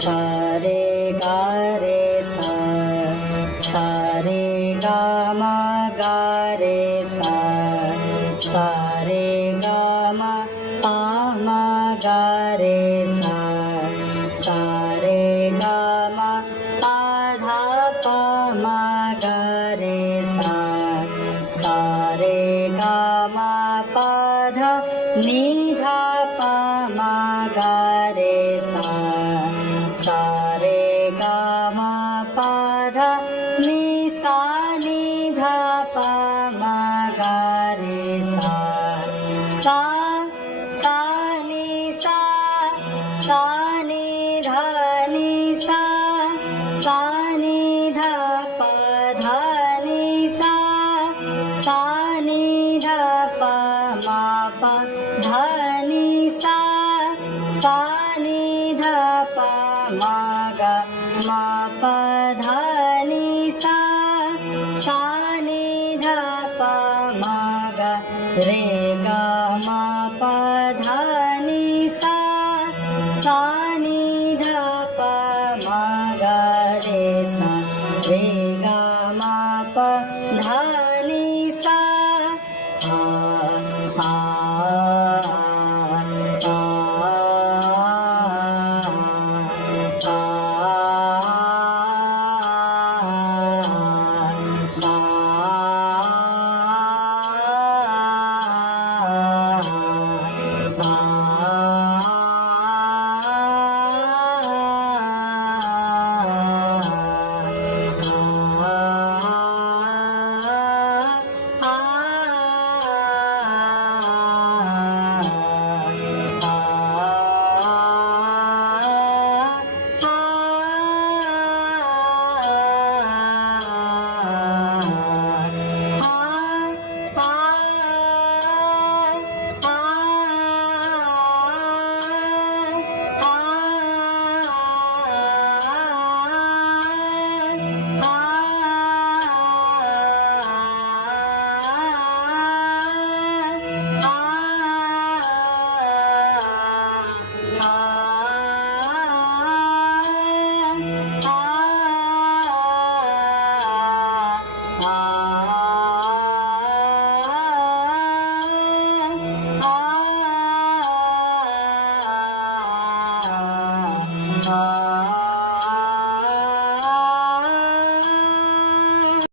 सा रे गा रे सा रे गा मा गा रे सा रे गा मा पा मा गा रे सा रे गा मा पा धा पा मा गा रे सा रे गा मा पा धा नि धा पा मा गा रे सा रे गा मा पा धा नि धा पा मा गा रे सा नि सा नि धा नि सा नि धा पा धा नि सा नि धा पा मा पा धा नि सा नि धा पा मा गा मा पा धा